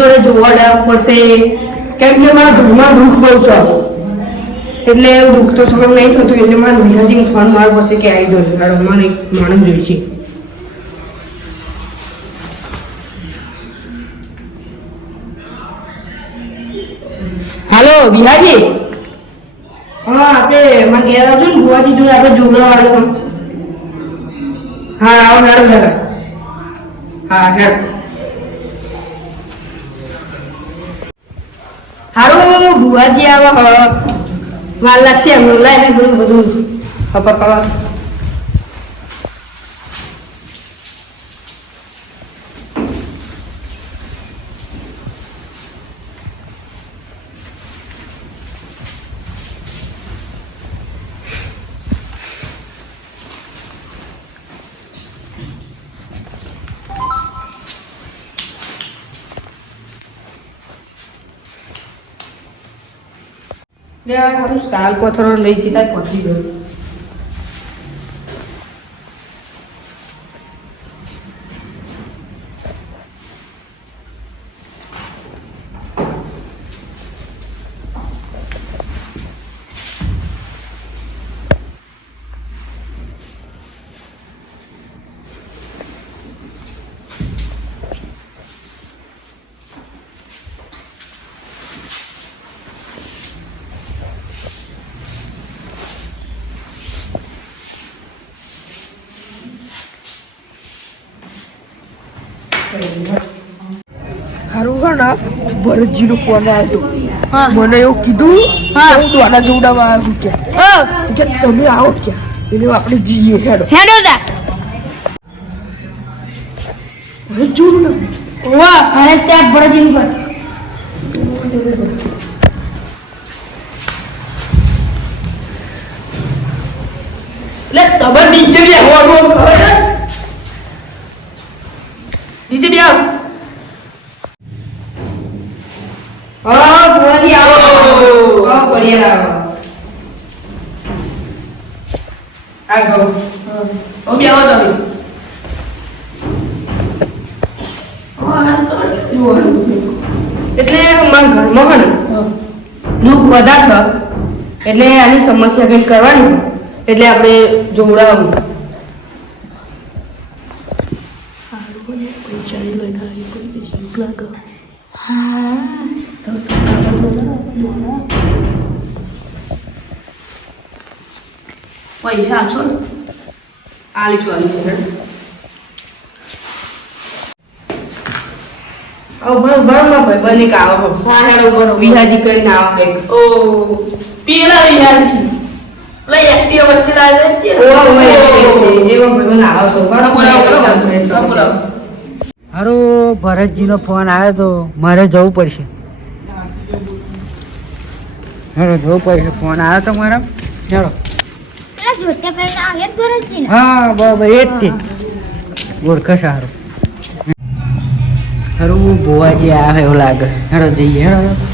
જોડે જોવા જવા પડશે કેમ કે મારા ઘરમાં દુઃખ બહુ છે. એટલે દુઃખ તો સહન નહીં થતું એટલે મારા વિહાજીને ફોન મારવો પડશે કે આવી જશે મારે મારે એક માણસ જોઈશે હાલો બિહાજી હા આપણે એમાં ઘેર આવજો ને ભુવાજી જોડે આપણે જોડાવાળું હા આવો હેડો હેડો હા હારું ભુવાજી આવો. વાર લાગશે એમનું લાય ને બધું ખબર કરવા લે આ સાલ પથરો લઈ જતા પહોંચી ગયો. હારું ગણા ભરતજીનો ફોન આવ્યો. હા. હતો મને એવું કીધું હું. દ્વારા જોડાવા આવ્યું કે. કે તમે આવો ક્યાં એટલે આપણે જઈએ હેડો. હેડો તા. હવે જોયું ને? વાહ અને ત્યાં ઘર. એટલે તમે નીચે બી આવવાનું ખબર હા બઢિયા આવો આ ગો ઓ આવો તમે હા એટલે મારા ઘરમાં હે ને? દુઃખ વધારે છે એટલે આની સમસ્યા કંઈક કરવાની એટલે આપણે જોડાવું. પૈસાની લઈને આવી કોઈ દેશ યુગ લાગે પૈસા આપશો ને? ભાઈ બને કે આવો હા હેડો વિહાજી કરીને આવો કંઈક ઓ પેલા વિહાજી. લઈ એક્ટિવ વચ્ચે લાવે છે ઓ ઓ. એવા ભાઈ મને આવો છો. બરો બોલાવો બોલાવો. બોલાવો. હારું ભરતજીનો ફોન આવ્યો તો મારે જવું પડશે. હેડો જવું પડશે. ફોન આવ્યો તો મારા? હેડો પેલા જોતા પહેલા આવે જ ભરજી હા બરાબર એ જ તે. સારું હારું. ભુવાજી આવ્યા એવું લાગે. હેડો જઈએ હેડો.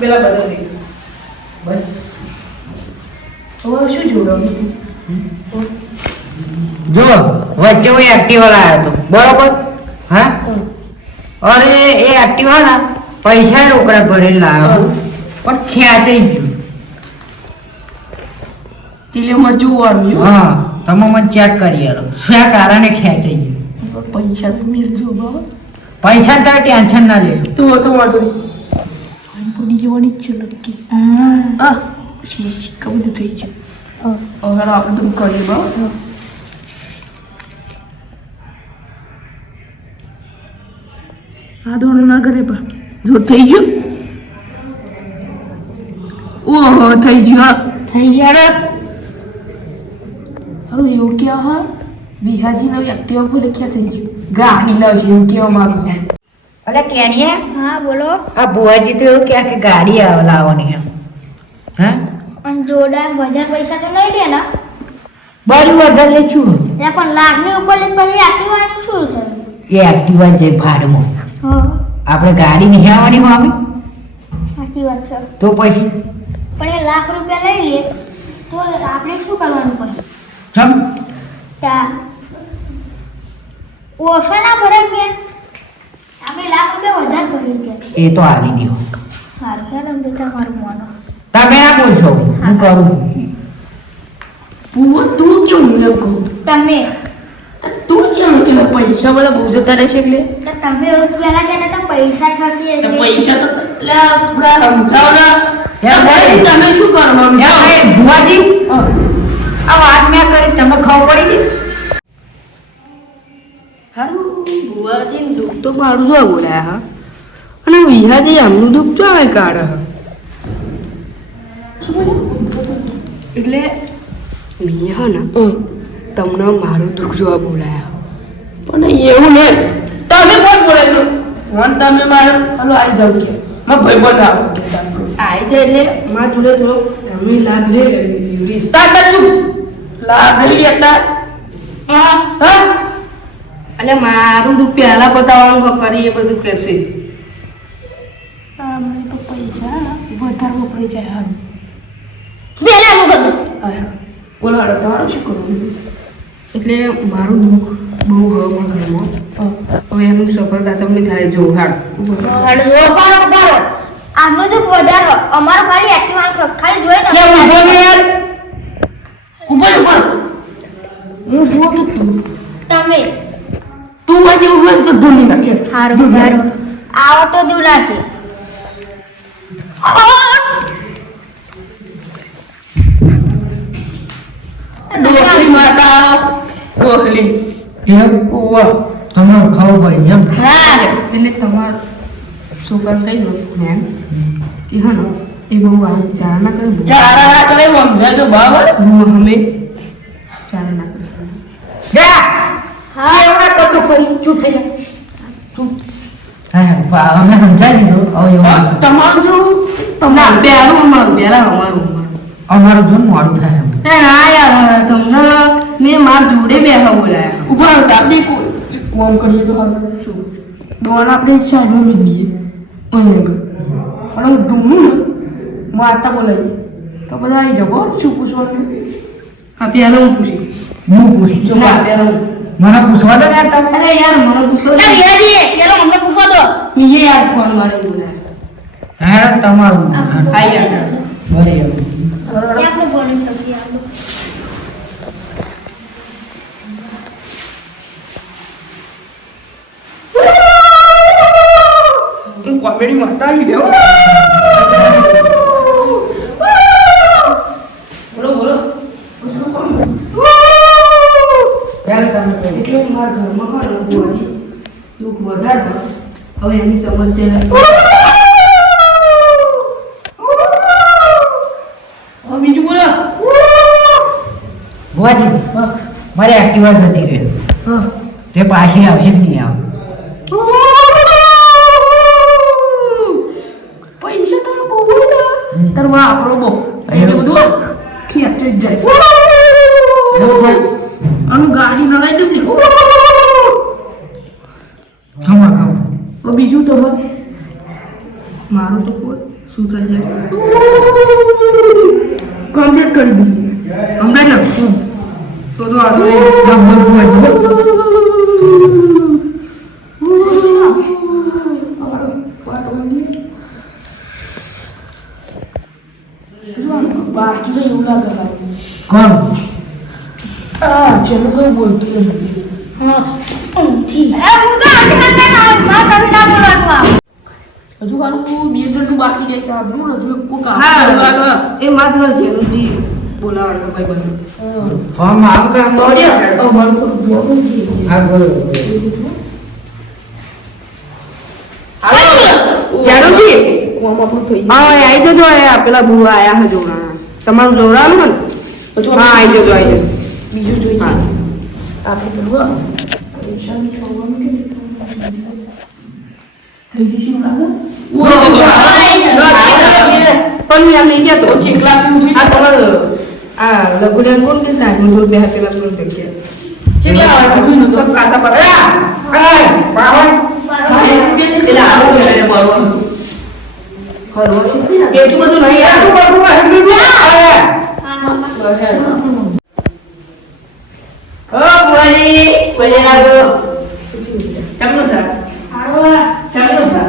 પેલા બધા દેખ. શું જો વચ્ચે હું એક્ટિવા લાવ્યો હતો બરોબર? હા? અરે એ એક્ટિવા ના પૈસા રોકડા ભરીને લાવ્યો પણ ખેંચાઈ ગયું. તિલે માં જોવાનું હા તમે મને ચેક કરી આલો. શા કારણે ખેંચાઈ ગયું? પૈસા તો મિલજો બાબા પૈસા તો ટેન્શન ના લેશો. તો હતો વાંધો નહીં. પૂરી જવાની છે નક્કી. આ બધું થઈ ગયું. હવે આપણે બધું કરીએ બાબા આ દોડ ના કરે પા જો થઈ ગયું. ઓહો થઈ ગયું હા. થઈ ગયા હારું એવું ક્યાં હા. બિહાજી નવી એક્ટિવા પર લખ્યા થઈ ગયું. ગાડી લાવશું કહેવા માંગુ. અલે કેણીએ? હા બોલો. આ ભુવાજી તો એવું ક્યાં કે ગાડી આવ લાવવાની હા? અને જોડા વધારે પૈસા તો નહીં લે ને બરું વધારે છું એટલે પણ લાગની ઉપર લે પછી આટીવાનું શું છે? એ એક્ટિવા જે ભાડમાં. હા. આપણે ગાડી નહીં આવવાની મામી સાચી વાત છે. તો પછી? પણ એ લાખ રૂપિયા લઈ લે તો આપણે શું કરવાનું પછી? ચમ? તા ઓછા ના ભરાય કે? અમે લાખ રૂપિયા વધારે ભરી છે. એ તો આલી દો હેડો મોનો. તમે ના પૂછો હું. કરું. પૂવો તું કેમ એમ કહું? તમે? તું કેમ કે પૈસા બધા બહુ જતા રહેશે એટલે? તમે પેલા કે પૈસા થશે એટલે. પૈસા તો એટલે પૂરા ભાઈ. તમે શું કરવાનું ભુવાજી. આ વાત મેં કરી તમે ખબર પડી ગઈ? હારું ભુવાજીને દુઃખ તો મારું જોવા બોલાયા હા. અને વિહાજી એમનું દુઃખ જો આવે કાઢે હા. એટલે મેં હા ને તમને મારું દુઃખ જોવા બોલાયા પણ એવું ને તમે કોણ બોલાવ્યું ફોન તમે મારે હલો આવી જાવ કે. મારા ભાઈ બનાવો આવી. આઈ જાય એટલે માં જોડે થોડો એમની લાભ લે એવડી તાર તાર લાભ લઈ લેતા હા. હા. એટલે મારું દુઃખ પહેલા બતાવવાનું ફરી એ બધું કહેશે આ મને તો પૈસા વધારે વપરાઈ જાય હાલ પેલા હું હા. બોલો હાડો તમારે શું કરવું? એટલે મારું દુઃખ બહુ હવે મારા ઘરમાં. હવે એનું સફળતા તમને થાય જો હાડ આમનું દુઃખ વધારો. અમારો ખાલી એક્ટિવાનું છે ખાલી જોઈ ઉપર ઉપર હું શું તમે તું માટે ઊભો તો ધૂલી નાખે. હારું હારું. આવો તો દુલાશે છે માતા ડોકલી એમ? હા. એટલે તમારા કહી દો ને કે હા ને એ બહુ આવું ચારા ના કરે. ચારા ના કરે સમજાય તો બરાબર? બહુ અમે ચારા ના કરે. હા એવડા કરી ચૂપ થઈ જાય. ચૂપ. હા હા અમે સમજાવી દીધું. હવે એવું તમારું જો તમારું. પહેલું અમારું પહેલા અમારું અમારું. જો મોડું થાય એ ના યાર તમને મેં મારા જોડે બેહા બોલાયા. ઉપર આપણે કોઈ કોમ કરીએ તો હવે શું? દોડ આપણે મેં દઈએ અહીં આગળ હું ધૂમું. માતા બોલાવી. તો બધા આવી જાવ છું શું પૂછવાનું? હા પહેલાં હું પૂછી. હું પૂછું. જો પહેલા હું મને પૂછવા દો ને યાર તમે. અરે યાર મને પૂછો યાર વિરાજી પેલો મને પૂછવા દો. મેં યાર ફોન મારી બોલાયા હા તમારું. હા યાર બરાબર આપણું બોલી શકીએ આપણું કોમેડી માતા આવી ગયો બોલો બોલો પહેલા તમે કહો. એટલે મારા ઘરમાં કોણ બુઆજી દુઃખ વધારે હવે એની સમસ્યા હવે બીજું બોલો. ભુવાજી મારે એક્ટિવા જતી રહે. હા. તે પાછી આવશે નહીં. હવે બીજું તમારે મારું તો કોઈ શું થાય છે કમ્પ્લીટ કરી દઈએ હમણાં ને તો તો આ તો ડબલ ભુવાજી બાકી તો એવું લાગે લાગે. કોણ આ ચલો કઈ બોલતું નથી ઊંધી એ હું તો આટલી વારમાં ના માં તમે ના બોલવાનું આવ હજુ ખાલું બે જણનું બાકી રહે છે આપણું હજુ એક કોક હા એ માત્ર જેનુજી બોલાવાનો ભાઈ બંધ હા. ફોર્મ આવ તો તો યાર, તો જોબ જ છે. હા બોલો જેનુજી કોમ આપણું થઈ હા આવી જજો એ પેલા બુવા આયા હજુ. તમારું જોરાનું ને? હા આવી જજો આવી જજો. બીજું જોઈએ. આપણે પણ મેં નહીં કહેતો તો ચેકલા શું આ તમારો આ લઘુલેન કોણ કે સાહેબ બે હાથે લગ્ન થઈ ગયા આવે બધું નતો પાછા પાછા એટલે આવું કરે બોલવાનું એટલું બધું નહીં યાર ઓ બોલી બોલી લાગો ચમનું સર? ચમનું સર?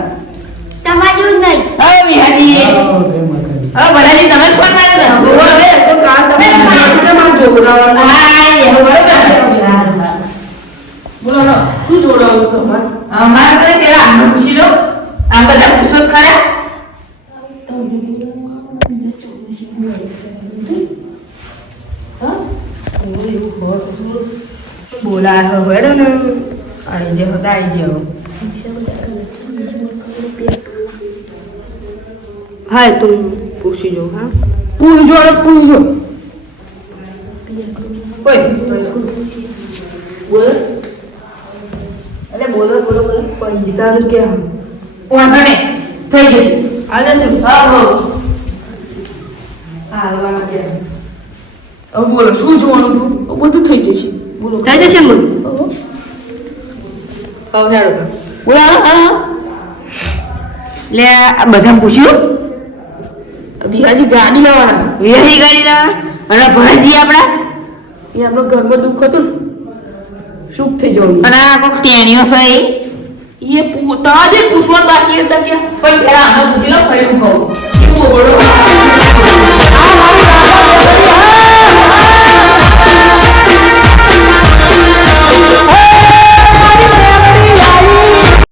તમારે નહીં. ઓ વિહારી. ઓ બધાજી તમે ફોન માર્યો ને? હવે તો કાલ તમે તમારે જોડાવાનું હા એ બરોબર. બોલો બોલો. શું જોડાવું તમારે અમારે તો પેલા આનું પૂછી લો. આ બધા પૂછો ખરા. બોલાય હોય ને આઈ જાવ તો આઈ જાવ હા તું પૂછી જો, હા. પૂછો પૂછજો. ઓય બોલો. અરે બોલો બોલો બોલો. પૈસા નું કે વાંધો નહીં. થઈ જશે. આલે છે હા, હો. હા બોલો, શું જોવાનું તું? બધું થઈ જશે. બોલો થઈ જશે ને હવે હેડો બોલો લે આ બધા પૂછ્યું બિહાજી ગાડી લાવવાના વિહારી ગાડી ના અને ભરતજી આપણા એ આપણો ઘરમાં દુઃખ હતું ને સુખ થઈ જવાનું અને આ કોક ટેણીઓ છે એ તમારે જે પૂછવાનું બાકી હતા કે પણ પેલા આમાં પૂછી લો ફરી હું કહું